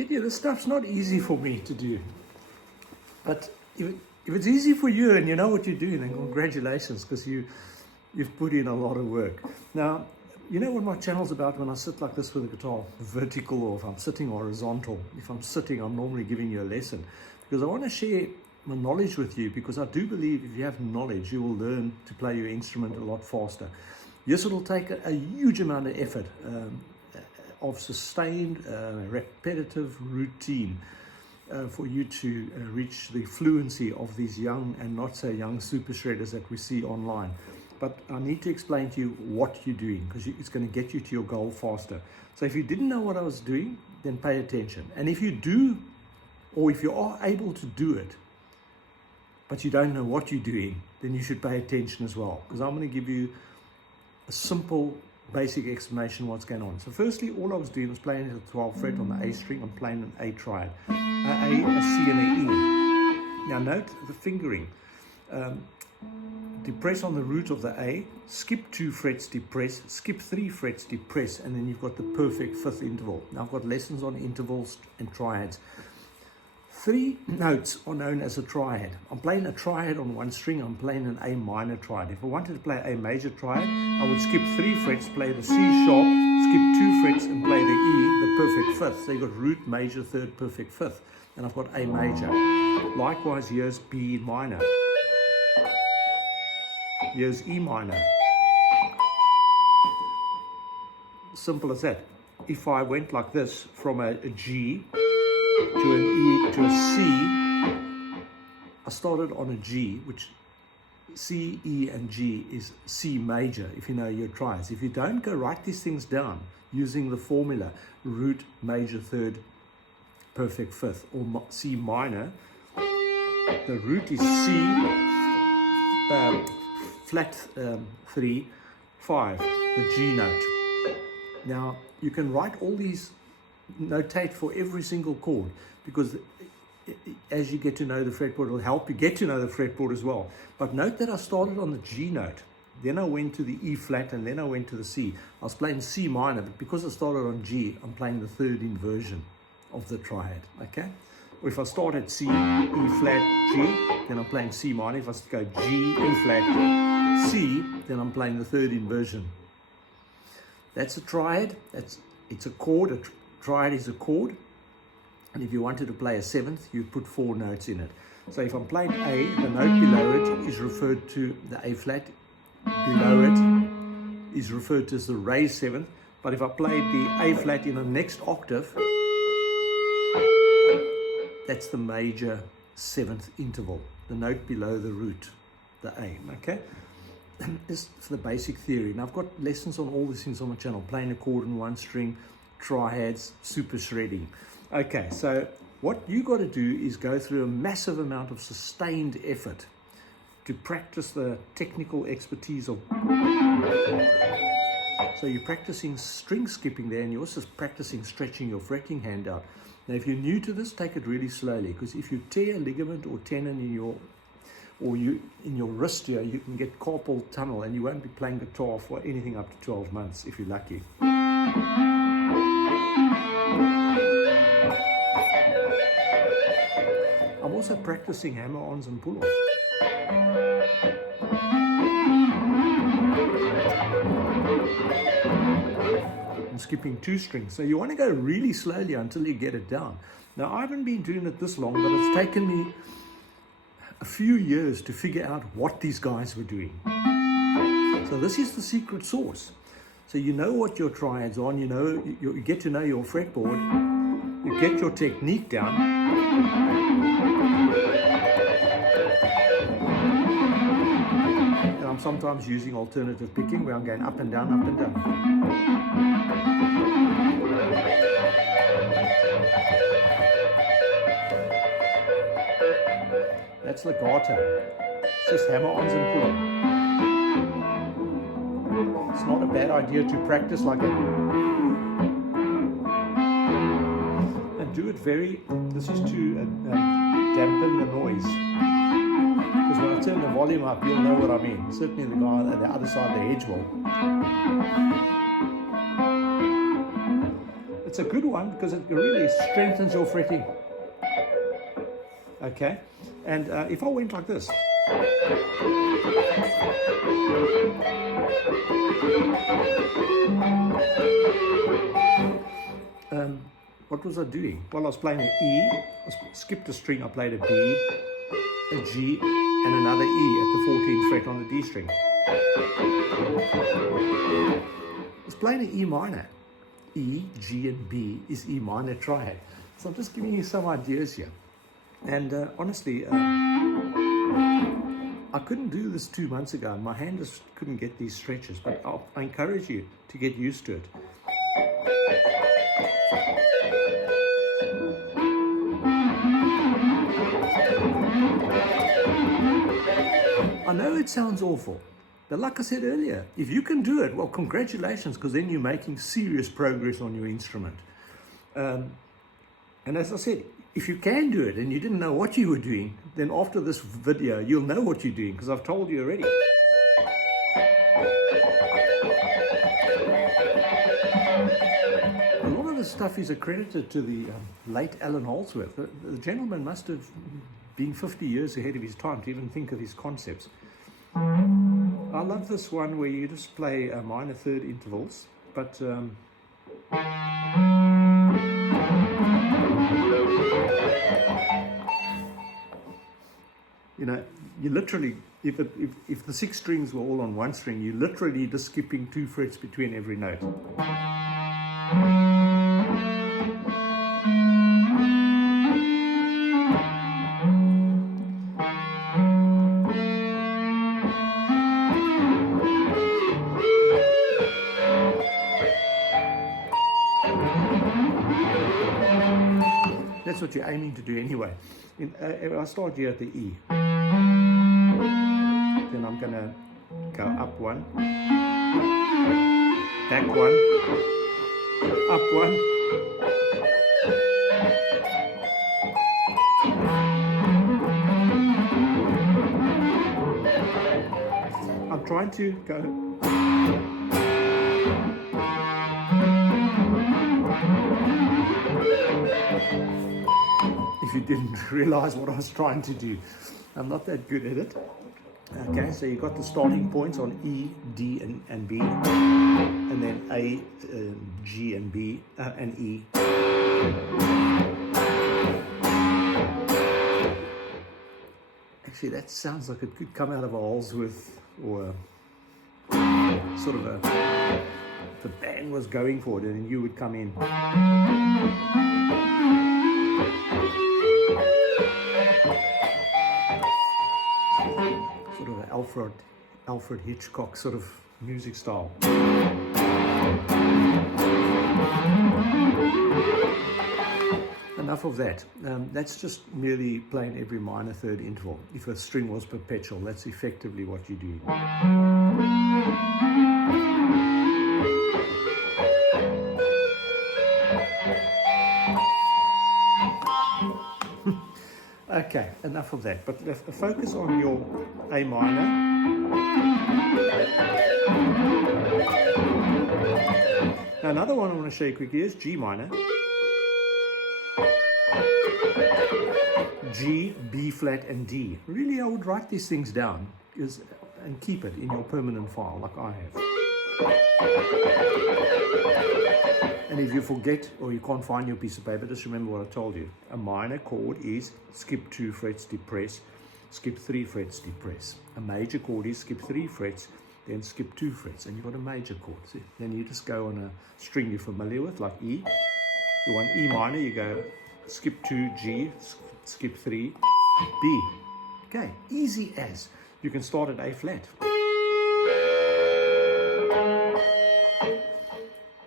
get you, this stuff's not easy for me to do. But if it's easy for you and you know what you're doing, then congratulations, because you've put in a lot of work. Now, you know what my channel's about when I sit like this with a guitar, vertical, or if I'm sitting horizontal. If I'm sitting, I'm normally giving you a lesson, because I want to share my knowledge with you, because I do believe if you have knowledge, you will learn to play your instrument a lot faster. Yes, it'll take a huge amount of effort, of sustained, repetitive routine for you to reach the fluency of these young and not so young super shredders that we see online. But I need to explain to you what you're doing, because it's going to get you to your goal faster. So if you didn't know what I was doing, then pay attention. And if you do, or if you are able to do it, but you don't know what you're doing, then you should pay attention as well, because I'm going to give you a simple, basic explanation of what's going on. So firstly, all I was doing was playing the 12th fret on the A string. I'm playing an A triad, a C, and an E. Now note the fingering. Depress on the root of the A, skip 2 frets, depress, skip 3 frets, depress, and then you've got the perfect fifth interval. Now I've got lessons on intervals and triads. 3 notes are known as a triad. I'm playing a triad on one string, I'm playing an A minor triad. If I wanted to play a major triad, I would skip 3 frets, play the C sharp, skip 2 frets, and play the E, the perfect fifth. So you've got root, major, third, perfect fifth. And I've got A major. Likewise, here's B minor. Here's E minor. Simple as that. If I went like this from a G to an E to a C, I started on a G, which C, E, and G is C major, if you know your triads. If you don't, go write these things down using the formula root, major, third, perfect fifth, or C minor. The root is C, flat 3, 5, the G note. Now, you can write all these, notate for every single chord, because as you get to know the fretboard, it will help you get to know the fretboard as well. But note that I started on the G note, then I went to the E flat, and then I went to the C. I was playing C minor, but because I started on G, I'm playing the third inversion of the triad, okay? Or if I start at C, E flat, G, then I'm playing C minor. If I go G, E flat, C, then I'm playing the third inversion. That's a triad. It's a chord. A triad is a chord. And if you wanted to play a seventh, you put 4 notes in it. So if I'm playing A, the note below it is referred to the A flat. Below it is referred to as the raised seventh. But if I played the A flat in the next octave, that's the major 7th interval, the note below the root, the A, okay? This is the basic theory. Now I've got lessons on all these things on my channel, playing a chord on one string, triads, super shredding. Okay, so what you got to do is go through a massive amount of sustained effort to practice the technical expertise of... So you're practicing string skipping there, and you're also practicing stretching your fretting hand out. Now, if you're new to this, take it really slowly, because if you tear a ligament or tendon in your wrist here, you can get carpal tunnel, and you won't be playing guitar for anything up to 12 months if you're lucky. I'm also practicing hammer-ons and pull-offs. I'm skipping 2 strings. So you want to go really slowly until you get it down. Now, I haven't been doing it this long, but it's taken me a few years to figure out what these guys were doing. So this is the secret sauce. So you know what your triads are, and you get to know your fretboard, you get your technique down. And I'm sometimes using alternative picking, where I'm going up and down, up and down. That's legato. It's just hammer-ons and pull-on. It's not a bad idea to practice like that. And do it this is to dampen the noise. Because when I turn the volume up, you'll know what I mean. Certainly the guy at the other side of the hedge will. it's a good one because it really strengthens your fretting. Okay, and if I went like this, what was I doing? Well, I was playing an E, I skipped a string, I played a B, a G, and another E at the 14th fret on the D string. I was playing an E minor. E, G, and B is E minor triad. So I'm just giving you some ideas here. And honestly, I couldn't do this 2 months ago. My hand just couldn't get these stretches, but I encourage you to get used to it. I know it sounds awful, but like I said earlier, if you can do it, well, congratulations, because then you're making serious progress on your instrument. And as I said, if you can do it and you didn't know what you were doing, then after this video, you'll know what you're doing, because I've told you already. A lot of the stuff is accredited to the late Alan Holdsworth. The gentleman must have been 50 years ahead of his time to even think of his concepts. I love this one where you just play minor third intervals, but you know, you literally, if the 6 strings were all on one string, you're literally just skipping 2 frets between every note. That's what you're aiming to do anyway. I'll start here at the E. Then I'm going to go up 1, back 1, up 1. I'm trying to go. If you didn't realize what I was trying to do, I'm not that good at it. Okay, so you've got the starting points on E, D, and B, and then A, G, and B, and E. Actually, that sounds like it could come out of a Holdsworth, or sort of a, the band was going for it, and then you would come in. Sort of an Alfred Hitchcock sort of music style. Enough of that. That's just merely playing every minor third interval. If a string was perpetual, that's effectively what you do. Okay, enough of that. But focus on your A minor. Now another one I want to show you quickly is G minor. G, B flat, and D. Really, I would write these things down and keep it in your permanent file, like I have. And if you forget or you can't find your piece of paper, just remember what I told you. A minor chord is skip 2 frets, depress, skip 3 frets, depress. A major chord is skip 3 frets, then skip 2 frets, and you've got a major chord. See? Then you just go on a string you're familiar with, like E. You want E minor, you go skip 2, G, skip 3, B. Okay, easy as. You can start at A flat.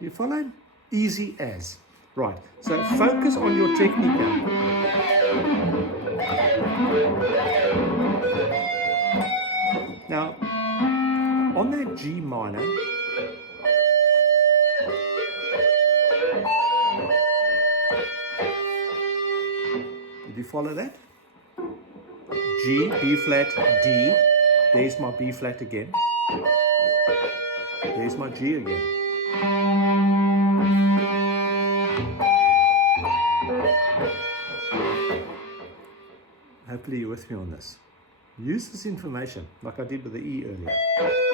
You follow? Easy as. Right, so focus on your technique now. Now, on that G minor, did you follow that? G, B flat, D. There's my B flat again. There's my G again. Hopefully you're with me on this. Use this information like I did with the E earlier.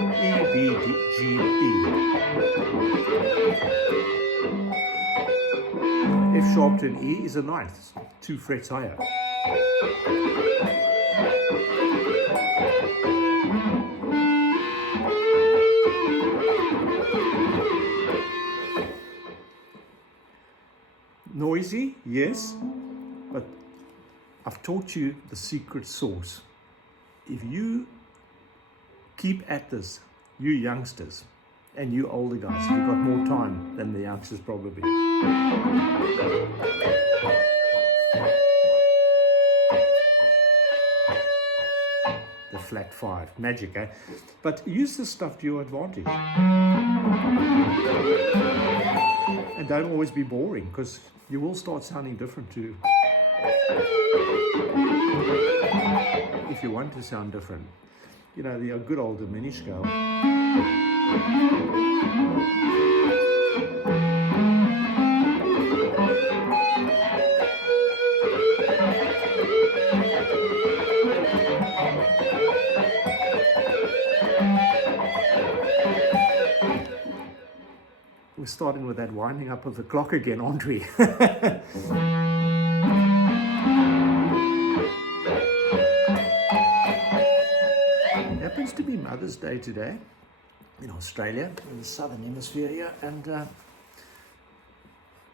E, B, G, E. F sharp to an E is a ninth, 2 frets higher. Noisy, yes, but I've taught you the secret sauce. If you keep at this, you youngsters and you older guys, you've got more time than the youngsters probably. The flat 5, magic, eh? But use this stuff to your advantage. And don't always be boring, because you will start sounding different too. If you want to sound different, you know, the good old diminished scale. We're starting with that winding up of the clock again, aren't we? It happens to be Mother's Day today in Australia, in the southern hemisphere here, and I'm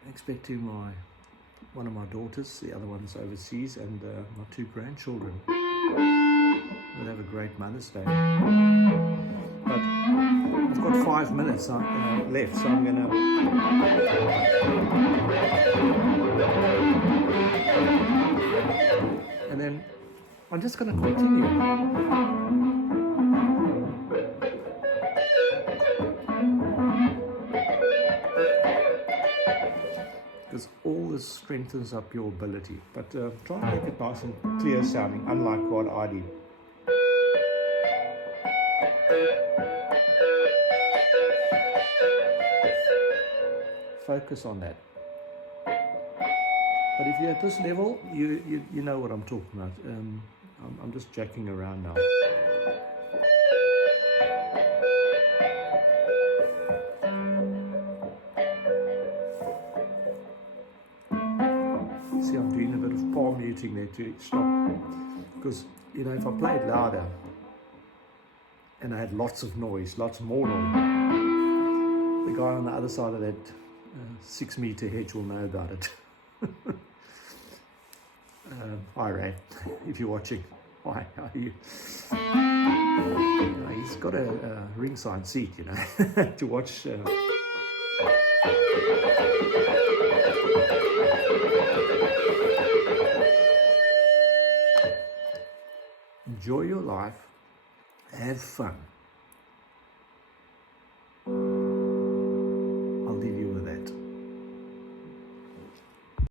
expecting one of my daughters, the other one's overseas, and my 2 grandchildren. We'll have a great Mother's Day. But I've got 5 minutes left, so I'm going to... And then I'm just going to continue. Because all this strengthens up your ability. But try and make it nice and clear sounding, unlike what I did. Focus on that. But if you're at this level, you know what I'm talking about. I'm just jacking around now. See, I'm doing a bit of palm muting there to stop. Because, you know, if I played louder and I had lots of noise, lots more noise, the guy on the other side of that 6 meter hedge will know about it. Hi Ray, if you're watching. Hi, how are you? He's got a ringside seat, you know, to watch. Enjoy your life, have fun.